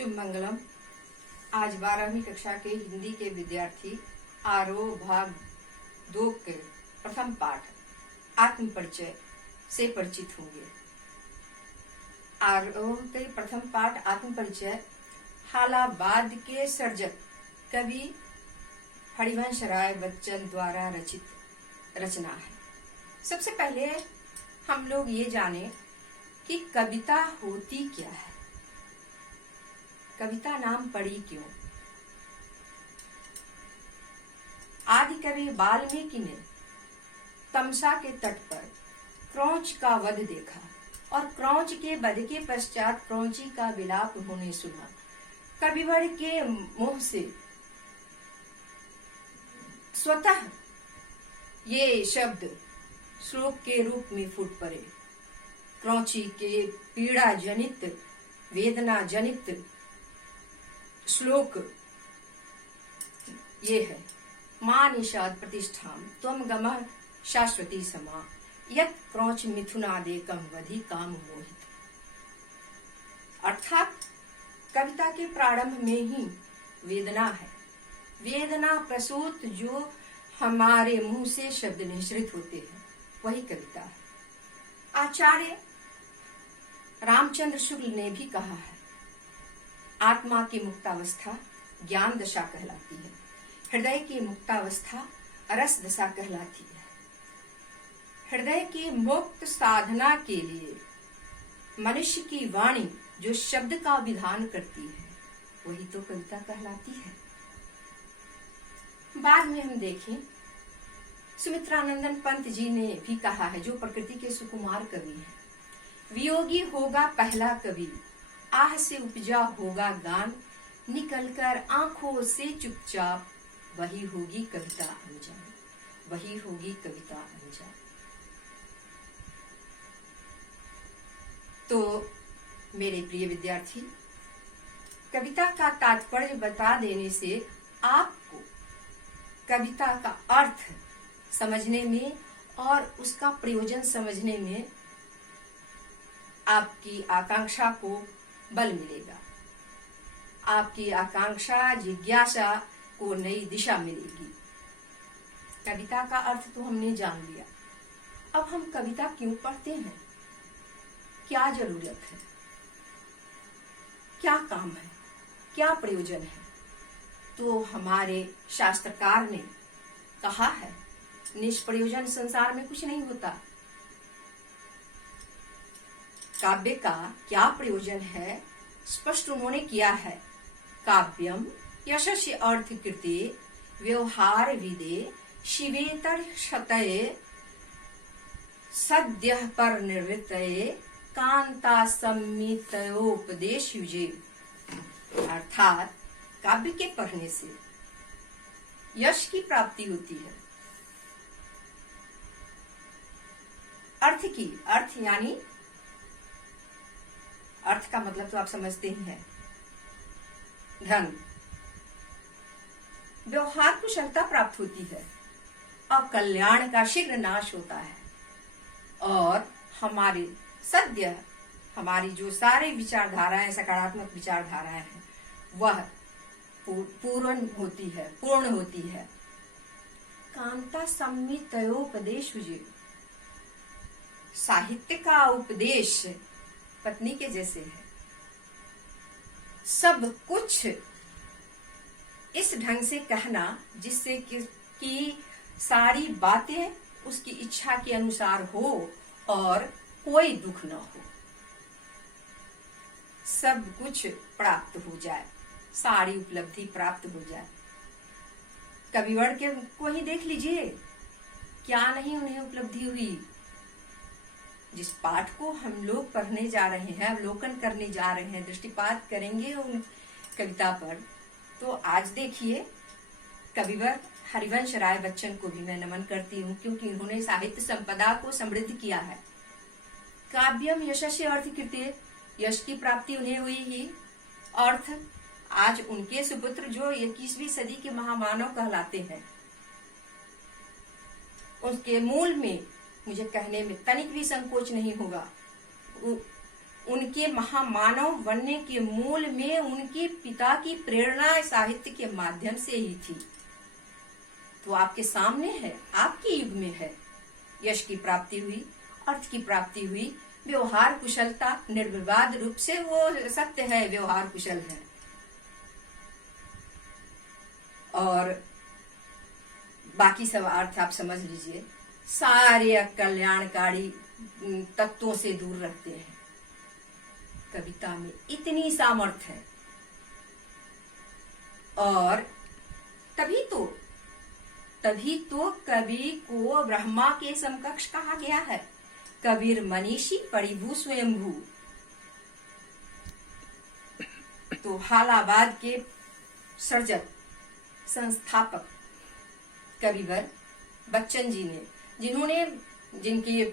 शुभ मंगलम। आज 12वीं कक्षा के हिंदी के विद्यार्थी आरोह भाग 2 के प्रथम पाठ आत्म परिचय से परिचित होंगे। आरोह के प्रथम पाठ आत्म परिचय हालाबाद के सर्जक कवि हरिवंश राय बच्चन द्वारा रचित रचना है। सबसे पहले हम लोग ये जाने कि कविता होती क्या है, कविता नाम पड़ी क्यों। आदि कवि वाल्मीकि ने तमसा के तट पर क्रौंच का वध देखा और क्रौंच के वध के पश्चात क्रौंची का विलाप होने सुना। कविवर के मुंह से स्वतः ये शब्द श्लोक के रूप में फूट पड़े। क्रौंची के पीड़ा जनित वेदना जनित श्लोक ये है। मां निषाद प्रतिष्ठाम त्वम गमः शाश्वती समा यत् क्रौंच मिथुनादेकम वधि काम मोहित। अर्थात कविता के प्रारंभ में ही वेदना है। वेदना प्रसूत जो हमारे मुंह से शब्द निश्रित होते हैं वही कविता है। आचार्य रामचंद्र शुक्ल ने भी कहा है, आत्मा की मुक्तावस्था ज्ञान दशा कहलाती है, हृदय की मुक्तावस्था रस दशा कहलाती है। हृदय की मुक्त साधना के लिए मनुष्य की वाणी जो शब्द का विधान करती है वही तो कविता कहलाती है। बाद में हम देखें, सुमित्रानंदन पंत जी ने भी कहा है, जो प्रकृति के सुकुमार कवि हैं, वियोगी होगा पहला कवि, आह से उपजा होगा गान, निकलकर आंखों से चुपचाप, वही होगी कविता अनजान, वही होगी कविता अनजान। तो मेरे प्रिय विद्यार्थी, कविता का तात्पर्य बता देने से आपको कविता का अर्थ समझने में और उसका प्रयोजन समझने में आपकी आकांक्षा को बल मिलेगा। आपकी आकांक्षा जिज्ञासा को नई दिशा मिलेगी। कविता का अर्थ तो हमने जान लिया। अब हम कविता क्यों पढ़ते हैं, क्या जरूरत है, क्या काम है, क्या प्रयोजन है। तो हमारे शास्त्रकार ने कहा है, निष्प्रयोजन संसार में कुछ नहीं होता। काव्य का क्या प्रयोजन है स्पष्ट उन्होंने किया है। काव्यम यशस्वी अर्थ कृते व्यवहार विदे शिवेतर क्षतये सद्य पर निवृत्तये कांता सम्मितयोपदेश युजे। अर्थात काव्य के पढ़ने से यश की प्राप्ति होती है। अर्थ यानी अर्थ का मतलब तो आप समझते ही हैं, धन। व्यवहार कुशलता प्राप्त होती है और कल्याण का शीघ्र नाश होता है। और हमारी जो सारे विचारधाराएं, सकारात्मक विचारधाराएं हैं, वह पूर्ण होती है। कांता सम्मितयोपदेश हुजे। साहित्य का उपदेश पत्नी के जैसे है। सब कुछ इस ढंग से कहना जिससे कि सारी बातें उसकी इच्छा के अनुसार हो और कोई दुख न हो, सब कुछ प्राप्त हो जाए, सारी उपलब्धि प्राप्त हो जाए। कविवर के को ही देख लीजिए, क्या नहीं उन्हें उपलब्धि हुई। जिस पाठ को हम लोग पढ़ने जा रहे हैं, अवलोकन करने जा रहे हैं, दृष्टिपात करेंगे उन कविता पर, तो आज देखिए कविवर हरिवंश राय बच्चन को भी मैं नमन करती हूँ, क्योंकि उन्होंने साहित्य संपदा को समृद्ध किया है। काव्यम यशस्वी अर्थ कृते, यश की प्राप्ति उन्हें हुई ही। अर्थ आज उनके सुपुत्र जो 21वीं सदी के महामानव कहलाते हैं, उसके मूल में मुझे कहने में तनिक भी संकोच नहीं होगा। उनके महामानव बनने के मूल में उनके पिता की प्रेरणा साहित्य के माध्यम से ही थी। तो आपके सामने है, आपके युग में है। यश की प्राप्ति हुई, अर्थ की प्राप्ति हुई, व्यवहार कुशलता, निर्विवाद रूप से वो सत्य है, व्यवहार कुशल है। और बाकी सब अर्थ आप समझ लीजिए, सारे कल्याणकारी तत्वों से दूर रखते हैं। कविता में इतनी सामर्थ्य है। और तभी तो कवि को ब्रह्मा के समकक्ष कहा गया है। कबीर मनीषी परिभू स्वयंभू। तो हालाबाद के सर्जक संस्थापक कविवर बच्चन जी ने, जिनकी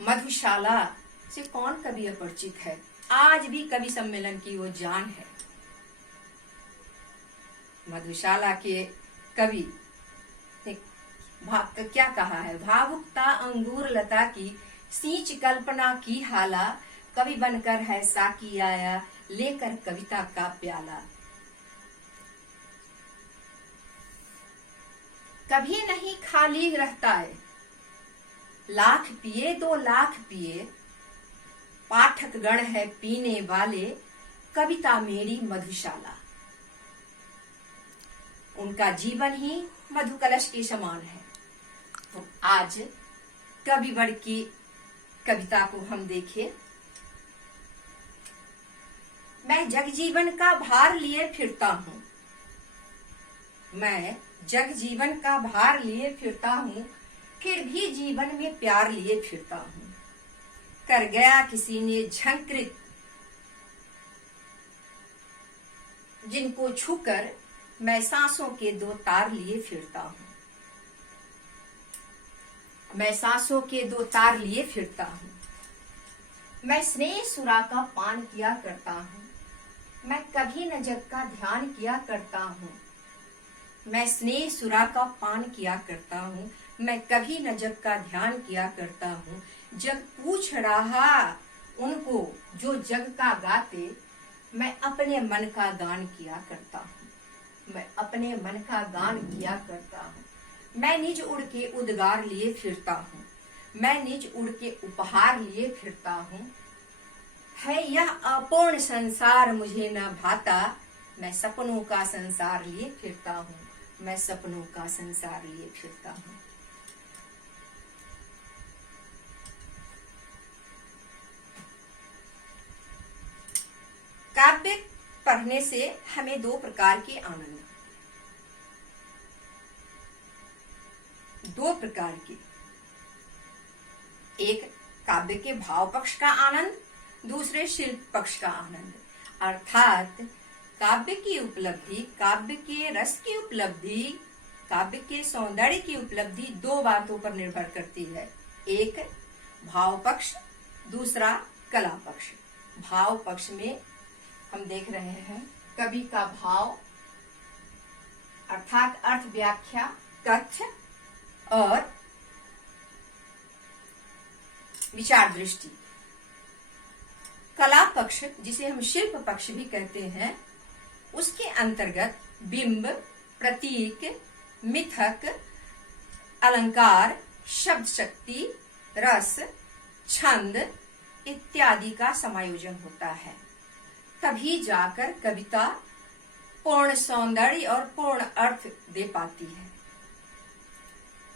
मधुशाला से कौन कवि अपरिचित है। आज भी कवि सम्मेलन की वो जान है। मधुशाला के कवि ने क्या कहा है, भावुकता अंगूर लता की सींच कल्पना की हाला, कवि बनकर है साकी आया लेकर कविता का प्याला। कभी नहीं खाली रहता है, लाख पिए 2 लाख पिए, पाठक गण है पीने वाले, कविता मेरी मधुशाला। उनका जीवन ही मधुकलश के समान है। तो आज कविवर की कविता को हम देखें। मैं जग जीवन का भार लिए फिरता हूँ, मैं जग जीवन का भार लिए फिरता हूँ, फिर भी जीवन में प्यार लिए फिरता हूँ। कर गया किसी ने झंकृत, जिनको छूकर मैं सांसों के 2 तार लिए फिरता हूँ। मैं सांसों के 2 तार लिए फिरता हूँ। मैं स्नेह सुरा का पान किया करता हूँ, मैं कभी न जग का ध्यान किया करता हूँ। मैं स्नेह सुरा का पान किया करता हूँ, मैं कभी न जग का ध्यान किया करता हूँ। जग पूछ रहा उनको जो जग का गाते, मैं अपने मन का गान किया करता हूँ। मैं अपने मन का गान किया करता हूँ। मैं निज उड़ के उद्गार लिए फिरता हूँ, मैं निज उड़ के उपहार लिए फिरता हूँ। है यह अपूर्ण संसार मुझे न भाता, मैं सपनों का संसार लिए फिरता हूँ, मैं सपनों का संसार लिए फिरता हूँ। काव्य पढ़ने से हमें 2 प्रकार के आनंद, 2 प्रकार के, एक काव्य के भाव पक्ष का आनंद, दूसरे शिल्प पक्ष का आनंद। अर्थात काव्य की उपलब्धि, काव्य के रस की उपलब्धि, काव्य के सौंदर्य की उपलब्धि 2 बातों पर निर्भर करती है। एक भाव पक्ष, दूसरा कला पक्ष। भाव पक्ष में हम देख रहे हैं कवि का भाव अर्थात अर्थ व्याख्या, तथ्य और विचार दृष्टि। कला पक्ष, जिसे हम शिल्प पक्ष भी कहते हैं, उसके अंतर्गत बिंब, प्रतीक, मिथक, अलंकार, शब्द शक्ति, रस, छंद इत्यादि का समायोजन होता है। तभी जाकर कविता पूर्ण सौंदर्य और पूर्ण अर्थ दे पाती है।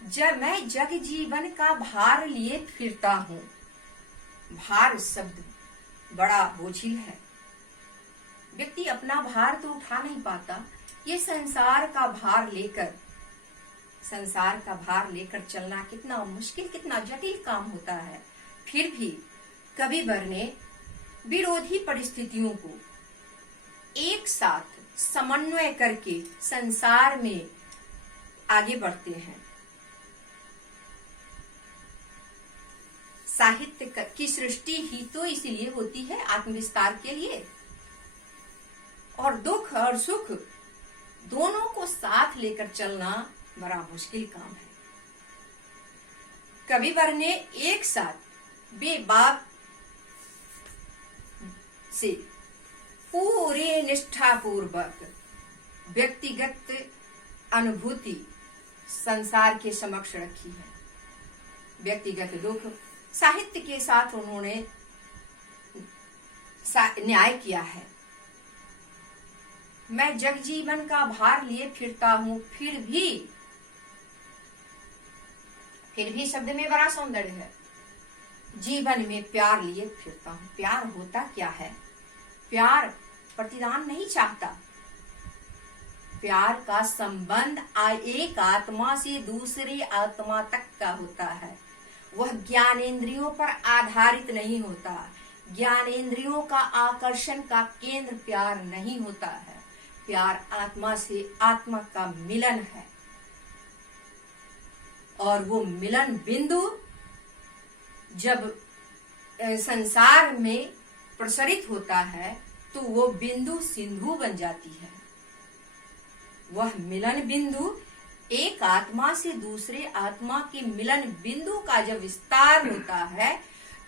जब मैं जग जीवन का भार लिए फिरता हूँ, भार शब्द बड़ा बोझिल है, व्यक्ति अपना भार तो उठा नहीं पाता। ये संसार का भार लेकर चलना कितना मुश्किल, कितना जटिल काम होता है। फिर भी कविवर ने विरोधी परिस्थितियों को एक साथ समन्वय करके संसार में आगे बढ़ते हैं। साहित्य की सृष्टि ही तो इसलिए होती है, आत्मविस्तार के लिए, और दुख और सुख दोनों को साथ लेकर चलना बड़ा मुश्किल काम है। कविवर ने एक साथ बेबाक से पूरे निष्ठापूर्वक व्यक्तिगत अनुभूति संसार के समक्ष रखी है। व्यक्तिगत दुख साहित्य के साथ उन्होंने न्याय किया है। मैं जगजीवन का भार लिए फिरता हूं, फिर भी शब्द में बड़ा सौंदर्य है। जीवन में प्यार लिए फिरता हूं। प्यार होता क्या है? प्यार प्रतिदान नहीं चाहता। प्यार का संबंध एक आत्मा से दूसरी आत्मा तक का होता है। वह ज्ञानेंद्रियों पर आधारित नहीं होता। ज्ञानेंद्रियों का आकर्षण का केंद्र प्यार नहीं होता है। प्यार आत्मा से आत्मा का मिलन है, और वो मिलन बिंदु जब संसार में प्रसरित होता है तो वो बिंदु सिंधु बन जाती है। वह मिलन बिंदु एक आत्मा से दूसरे आत्मा के मिलन बिंदु का जब विस्तार होता है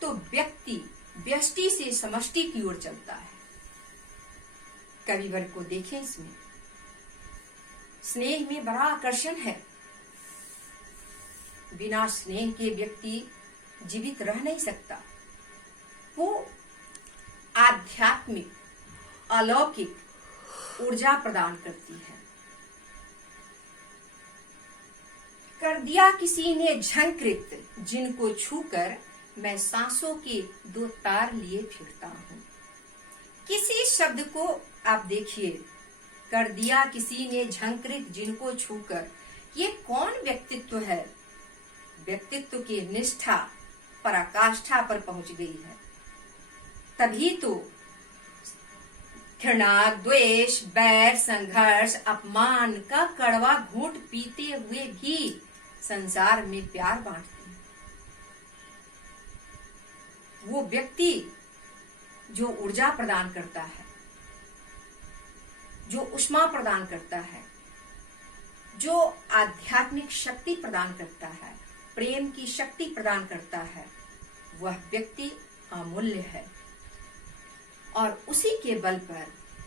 तो व्यक्ति व्यष्टि से समष्टि की ओर चलता है। कविवर को देखें, इसमें स्नेह में बड़ा आकर्षण है। बिना स्नेह के व्यक्ति जीवित रह नहीं सकता। वो आध्यात्मिक अलौकिक ऊर्जा प्रदान करती है। कर दिया किसी ने झंकृत जिनको छूकर मैं सांसों के 2 तार लिए फिरता हूं। किसी शब्द को आप देखिए, कर दिया किसी ने झंकृत जिनको छूकर, ये कौन व्यक्तित्व है? व्यक्तित्व की निष्ठा पराकाष्ठा पर पहुंच गई है। तभी तो घृणा, द्वेष, बैर, संघर्ष, अपमान का कड़वा घूंट पीते हुए भी संसार में प्यार बांटते हैं। वो व्यक्ति जो ऊर्जा प्रदान करता है, जो उष्मा प्रदान करता है, जो आध्यात्मिक शक्ति प्रदान करता है, प्रेम की शक्ति प्रदान करता है, वह व्यक्ति अमूल्य है। और उसी के बल पर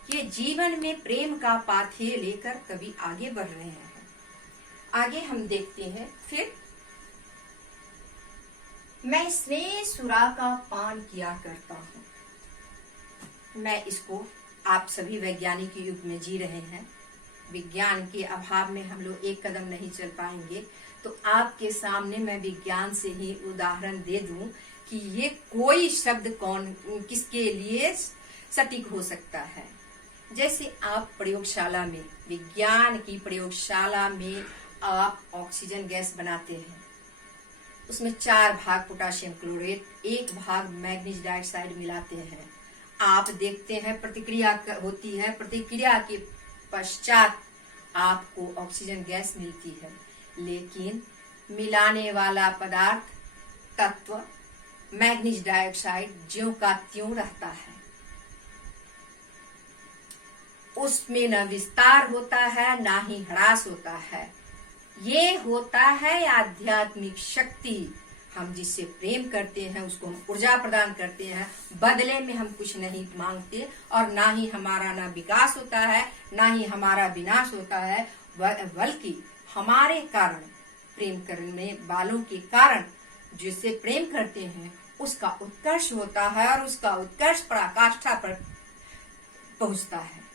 ये जीवन में प्रेम का पाथेय लेकर कभी आगे बढ़ रहे हैं। आगे हम देखते हैं फिर, मैं स्नेह सुरा का पान किया करता हूं। मैं इसको, आप सभी वैज्ञानिक युग में जी रहे हैं। विज्ञान के अभाव में हम लोग एक कदम नहीं चल पाएंगे। तो आपके सामने मैं विज्ञान से ही उदाहरण दे दूं कि ये कोई शब्द कौन किसके लिए सटीक हो सकता है। जैसे आप प्रयोगशाला में, विज्ञान की प्रयोगशाला में आप ऑक्सीजन गैस बनाते हैं, उसमें 4 भाग पोटाशियम क्लोरेट, 1 भाग मैग्नीज डाइऑक्साइड मिलाते हैं। आप देखते हैं प्रतिक्रिया होती है, प्रतिक्रिया के पश्चात आपको ऑक्सीजन गैस मिलती है। लेकिन मिलाने वाला पदार्थ तत्व मैग्नीज डाइऑक्साइड ज्यों का त्यों रहता है। उसमें न विस्तार होता है, ना ही ह्रास होता है। ये होता है आध्यात्मिक शक्ति। हम जिससे प्रेम करते हैं उसको हम ऊर्जा प्रदान करते हैं, बदले में हम कुछ नहीं मांगते, और ना ही हमारा ना विकास होता है, ना ही हमारा विनाश होता है, बल्कि हमारे कारण, प्रेम करने वालों के कारण जिससे प्रेम करते हैं उसका उत्कर्ष होता है, और उसका उत्कर्ष पराकाष्ठा पर पहुंचता है।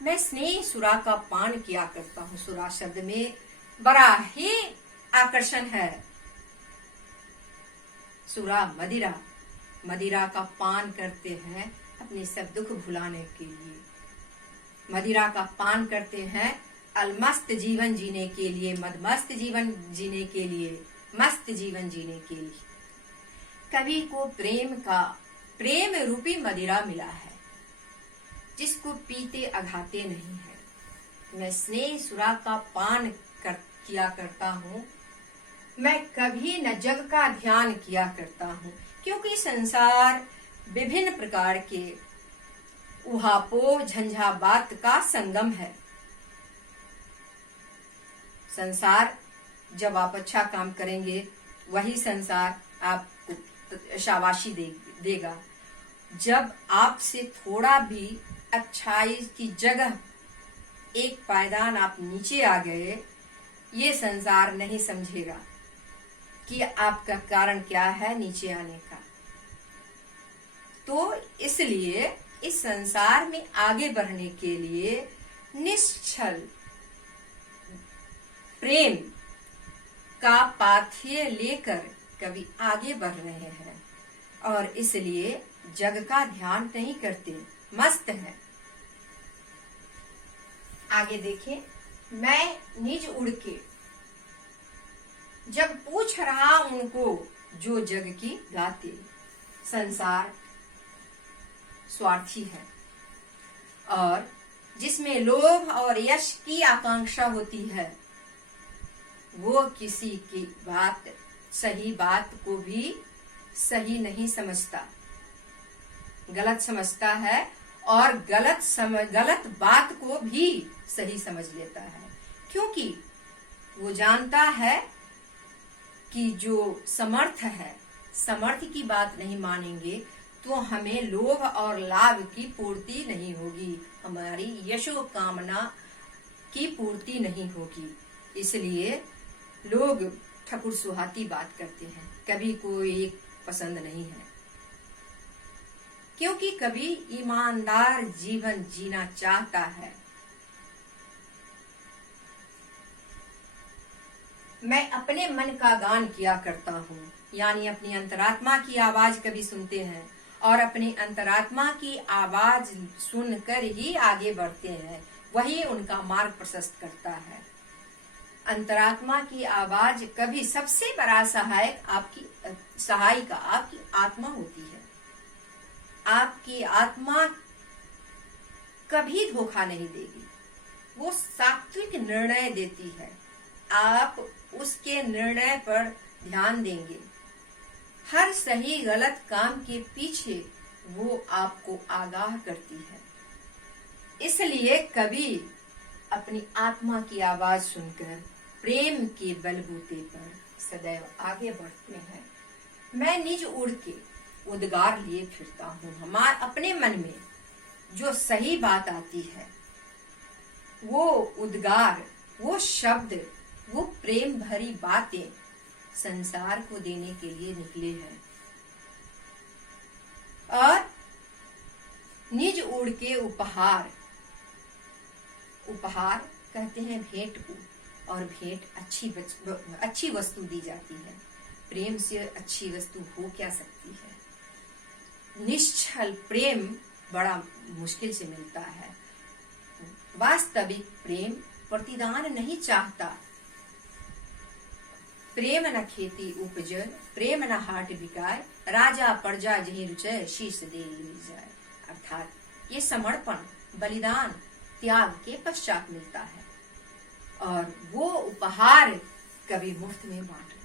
मैं स्नेह सुरा का पान किया करता हूँ। सुरा शब्द में बड़ा ही आकर्षण है। सुरा मदिरा, मदिरा का पान करते हैं अपने सब दुख भुलाने के लिए। मदिरा का पान करते हैं अलमस्त जीवन जीने के लिए, मदमस्त जीवन जीने के लिए, मस्त जीवन जीने के लिए। कवि को प्रेम रूपी मदिरा मिला है, जिसको पीते अघाते नहीं है। मैं स्नेह सुरा का पान किया करता हूँ। मैं कभी न जग का ध्यान किया करता हूँ, क्योंकि संसार विभिन्न प्रकार के उहापोह झंझावात का संगम है। संसार जब आप अच्छा काम करेंगे वही संसार आपको शाबाशी देगा, जब आपसे थोड़ा भी अच्छाई की जगह एक पायदान आप नीचे आ गए, ये संसार नहीं समझेगा कि आपका कारण क्या है नीचे आने का। तो इसलिए इस संसार में आगे बढ़ने के लिए निश्चल प्रेम का पाथेय लेकर कभी आगे बढ़ रहे हैं, और इसलिए जग का ध्यान नहीं करते, मस्त है। आगे देखें, मैं निज उड़ के जब पूछ रहा उनको जो जग की गाते। संसार स्वार्थी है और जिसमें लोभ और यश की आकांक्षा होती है, वो किसी की बात, सही बात को भी सही नहीं समझता, गलत समझता है, और गलत बात को भी सही समझ लेता है, क्योंकि वो जानता है कि जो समर्थ है, समर्थ की बात नहीं मानेंगे तो हमें लोभ और लाभ की पूर्ति नहीं होगी, हमारी यशो कामना की पूर्ति नहीं होगी। इसलिए लोग ठकुर सुहाती बात करते हैं, कभी कोई एक पसंद नहीं है, क्योंकि कभी ईमानदार जीवन जीना चाहता है। मैं अपने मन का गान किया करता हूँ, यानी अपनी अंतरात्मा की आवाज कभी सुनते हैं और अपनी अंतरात्मा की आवाज सुनकर ही आगे बढ़ते हैं, वही उनका मार्ग प्रशस्त करता है। अंतरात्मा की आवाज कभी सबसे बड़ा सहायक सहायिका आपकी आत्मा होती है। आपकी आत्मा कभी धोखा नहीं देगी, वो सात्विक निर्णय देती है, आप उसके निर्णय पर ध्यान देंगे। हर सही गलत काम के पीछे वो आपको आगाह करती है। इसलिए कभी अपनी आत्मा की आवाज सुनकर प्रेम के बलबूते पर सदैव आगे बढ़ते हैं। मैं निज उड़ के उद्गार लिए फिरता हूँ, अपने मन में जो सही बात आती है, वो उद्गार, वो शब्द, वो प्रेम भरी बातें संसार को देने के लिए निकले हैं। और निज उड़ के उपहार कहते हैं भेंट को, और भेंट अच्छी वस्तु दी जाती है। प्रेम से अच्छी वस्तु हो क्या सकती है। निश्चल प्रेम बड़ा मुश्किल से मिलता है। वास्तविक प्रेम प्रतिदान नहीं चाहता। प्रेम न खेती उपजय, प्रेम न हाट बिकाय, राजा प्रजा जही रुचय, शीश दे जाए। अर्थात ये समर्पण, बलिदान, त्याग के पश्चात मिलता है, और वो उपहार कभी मुफ्त में बांट रहे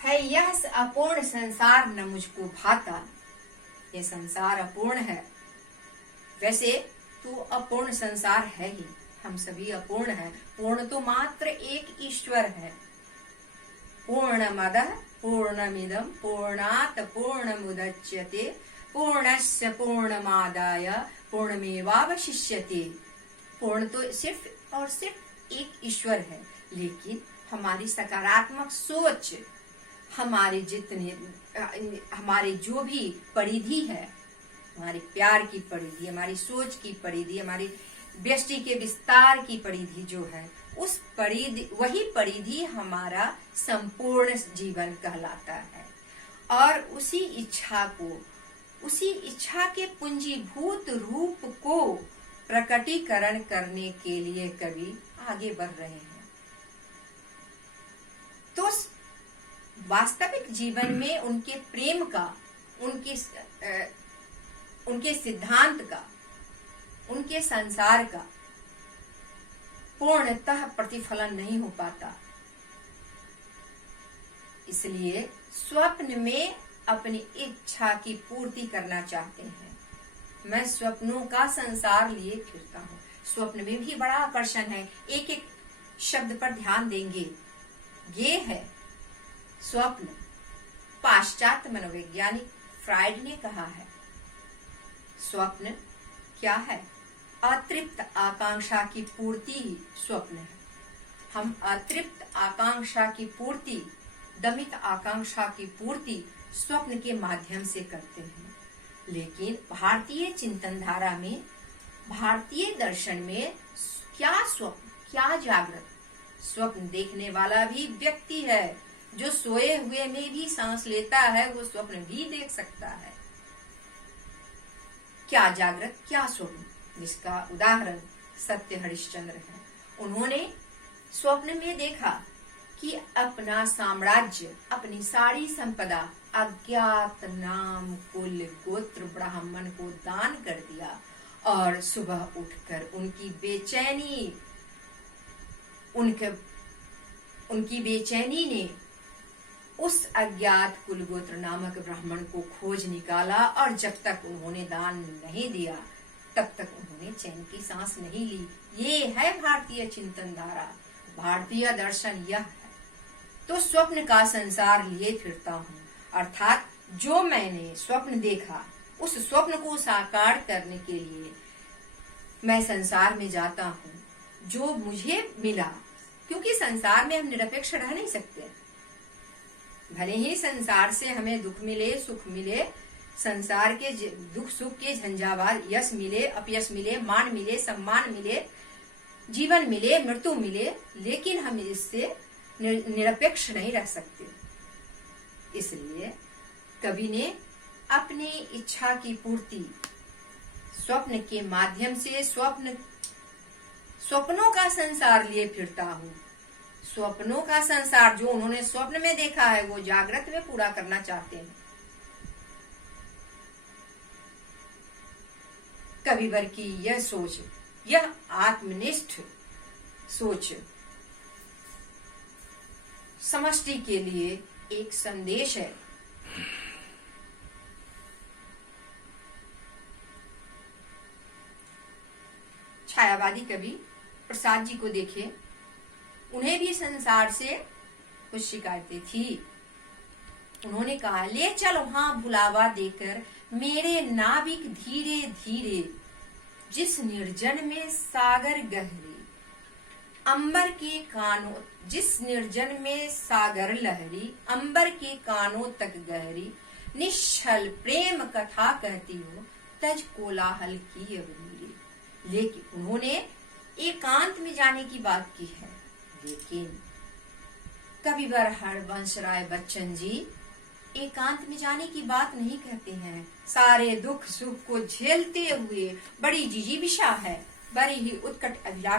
है। यह अपूर्ण संसार न मुझको भाता। ये संसार अपूर्ण है, वैसे तो अपूर्ण संसार है ही, हम सभी अपूर्ण हैं। पूर्ण तो मात्र एक ईश्वर है। पूर्णमदः पूर्णमिदं पूर्णात् पूर्णमुदच्यते पूर्णस्य पूर्णमादाय पूर्णमेवावशिष्यते। पूर्ण तो सिर्फ और सिर्फ एक ईश्वर है, लेकिन हमारी सकारात्मक सोच, हमारे जो भी परिधि है, हमारी प्यार की परिधि, हमारी सोच की परिधि, हमारी व्यष्टि के विस्तार की परिधि जो है, उस परिधि, वही परिधि हमारा संपूर्ण जीवन कहलाता है। और उसी इच्छा के पूंजीभूत रूप को प्रकटीकरण करने के लिए कवि आगे बढ़ रहे हैं। तो वास्तविक जीवन में उनके प्रेम का, उनके सिद्धांत का, उनके संसार का पूर्णतः प्रतिफलन नहीं हो पाता। इसलिए स्वप्न में अपनी इच्छा की पूर्ति करना चाहते हैं। मैं स्वप्नों का संसार लिए फिरता हूँ। स्वप्न में भी बड़ा आकर्षण है। एक एक शब्द पर ध्यान देंगे। ये है स्वप्न, पाश्चात्य मनोवैज्ञानिक फ्रायड ने कहा है, स्वप्न क्या है? अतृप्त आकांक्षा की पूर्ति ही स्वप्न है। हम अतृप्त आकांक्षा की पूर्ति, दमित आकांक्षा की पूर्ति स्वप्न के माध्यम से करते हैं। लेकिन भारतीय चिंतन धारा में, भारतीय दर्शन में क्या स्वप्न, क्या जागृत? स्वप्न देखने वाला भी व्यक्ति है, जो सोए हुए में भी सांस लेता है, वो स्वप्न भी देख सकता है। क्या जागृत, क्या स्वप्न? जिसका उदाहरण सत्य हरिश्चंद्र है। उन्होंने स्वप्न में देखा कि अपना साम्राज्य, अपनी सारी संपदा अज्ञात नाम कुल गोत्र ब्राह्मण को दान कर दिया, और सुबह उठकर उनकी बेचैनी ने उस अज्ञात कुल गोत्र नामक ब्राह्मण को खोज निकाला, और जब तक उन्होंने दान नहीं दिया तब तक उन्होंने चैन की सांस नहीं ली। ये है भारतीय चिंतन धारा, भारतीय दर्शन यह है। तो स्वप्न का संसार लिए फिरता हूँ, अर्थात जो मैंने स्वप्न देखा उस स्वप्न को साकार करने के लिए मैं संसार में जाता हूँ। जो मुझे मिला, क्योंकि संसार में हम निरपेक्ष रह नहीं सकते। भले ही संसार से हमें दुख मिले, सुख मिले, संसार के दुख सुख के झंझावात, यश मिले, अपयश मिले, मान मिले, सम्मान मिले, जीवन मिले, मृत्यु मिले, लेकिन हम इससे निरपेक्ष नहीं रह सकते। इसलिए कवि ने अपनी इच्छा की पूर्ति स्वप्न के माध्यम से, स्वप्नों का संसार लिए फिरता हूँ। स्वप्नों का संसार जो उन्होंने स्वप्न में देखा है, वो जागृत में पूरा करना चाहते हैं। कविवर की यह सोच, यह आत्मनिष्ठ सोच समष्टि के लिए एक संदेश है। छायावादी कवि प्रसाद जी को देखे, उन्हें भी संसार से कुछ शिकायतें थी। उन्होंने कहा, ले चल वहां बुलावा देकर मेरे नाविक धीरे धीरे, जिस निर्जन में सागर गहरी, अंबर के कानों, जिस निर्जन में सागर लहरी, अंबर के कानों तक गहरी, निश्चल प्रेम कथा कहती हो, तज कोलाहल की अबीरी। लेकिन उन्होंने एकांत में जाने की बात की है। लेकिन कविवर हरवंश राय बच्चन जी एकांत में जाने की बात नहीं कहते हैं। सारे दुख सुख को झेलते हुए बड़ी जिजीविषा है, बड़ी ही उत्कट अभिलाषा